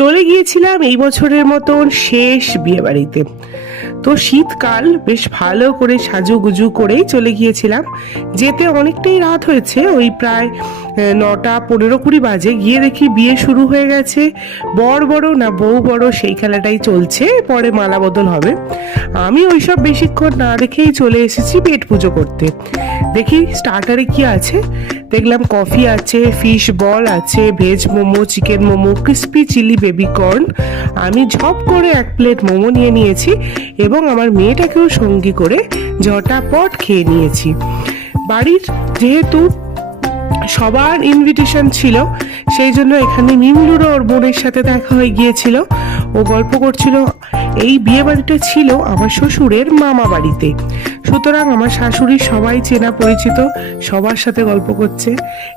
চলে গিয়েছিলাম এই বছরের মতন শেষ বিয়ে বাড়িতে। তো শীতকাল, বেশ ভালো করে সাজুগুজু করেই চলে গিয়েছিলাম। যেতে অনেকটাই রাত হয়েছে, ওই প্রায় 9টা 15-20 বাজে। গিয়ে দেখি বিয়ে শুরু হয়ে গেছে। বর বড় না বউ বড় সেই খেলাটাই চলছে, পরে মালা বদল হবে। আমি ওইসব বেশিক্ষণ না দেখেই চলে এসেছি পেট পুজো করতে। দেখি স্টার্টারে কি আছে। দেখলাম কফি আছে, ফিশ বল আছে, veg momo, chicken momo, crispy chilli baby corn. আমি ঝপ করে 1 প্লেট মোমো নিয়ে নিয়েছি এবং আমার মেয়েটাকেও সঙ্গী করে ঝটাপট খেয়ে নিয়েছি। বাড়ির যেহেতু সবার ইনভিটেশন ছিল, সেই জন্য এখানে মিমলুরও ওর বোনের সাথে দেখা হয়ে গিয়েছিল। ও গল্প করছিল এই বিয়ে বাড়িটা ছিল আমার শ্বশুরের মামা বাড়িতে, সুতরাং আমার শাশুড়ির সবাই চেনা পরিচিত, সবার সাথে গল্প করছে।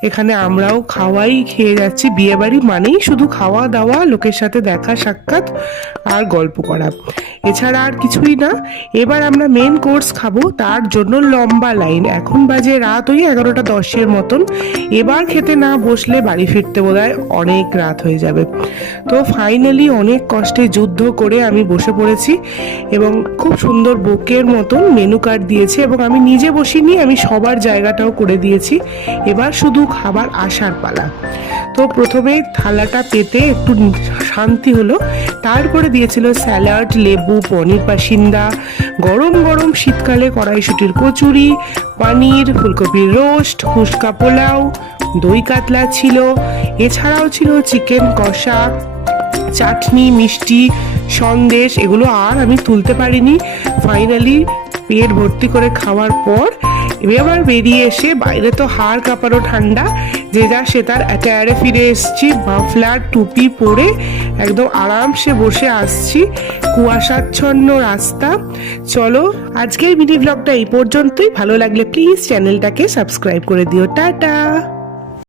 এখানে আমরাও খাওয়াই খেয়ে যাচ্ছি। বিয়ে বাড়ি মানেই শুধু খাওয়া দাওয়া, লোকের সাথে দেখা সাক্ষাৎ আর গল্প করা, এছাড়া আর কিছুই না। এবার আমরা মেন কোর্স খাবো, তার জন্য লম্বা লাইন। এখন বাজে রাত ওই 11টা 10-এর মতন। এবার খেতে না বসলে বাড়ি ফিরতে বোধহয় অনেক রাত হয়ে যাবে। তো ফাইনালি অনেক কষ্টে যুদ্ধ করে আমি বসে পড়েছি এবং খুব সুন্দর বুকের মতন মেনু কার্ড দিয়েছে এবং আমি নিজে বসিনি, আমি সবার জায়গাটাও করে দিয়েছি। এবার শুধু খাবার আসার পালা। তো প্রথমে থালাটা পেতে একটু শান্তি হলো। তারপরে দিয়েছিল স্যালাড, লেবু, পনির পাসিন্দা, গরম গরম শীতকালে কড়াইশুটির কচুরি, পনির, ফুলকপির রোস্ট, ফুচকা পোলাও, দই কাতলা ছিল। এছাড়াও ছিল চিকেন কষা, চাটনি, মিষ্টি, সন্দেশ। এগুলো আর আমি তুলতে পারিনি। ফাইনালি পেট ভর্তি করে খাওয়ার পর এবার বেরিয়ে এসে, বাইরে তো হাড় কাঁপানো ঠান্ডা, যে যা সে তার একেবারে ফিরে এসছি। মাফলার টুপি পরে একদম আরামসে বসে আসছি, কুয়াশাচ্ছন্ন রাস্তা। চলো, আজকের মিনি ব্লগটা এই পর্যন্তই। ভালো লাগলে প্লিজ চ্যানেলটাকে সাবস্ক্রাইব করে দিও। টাটা।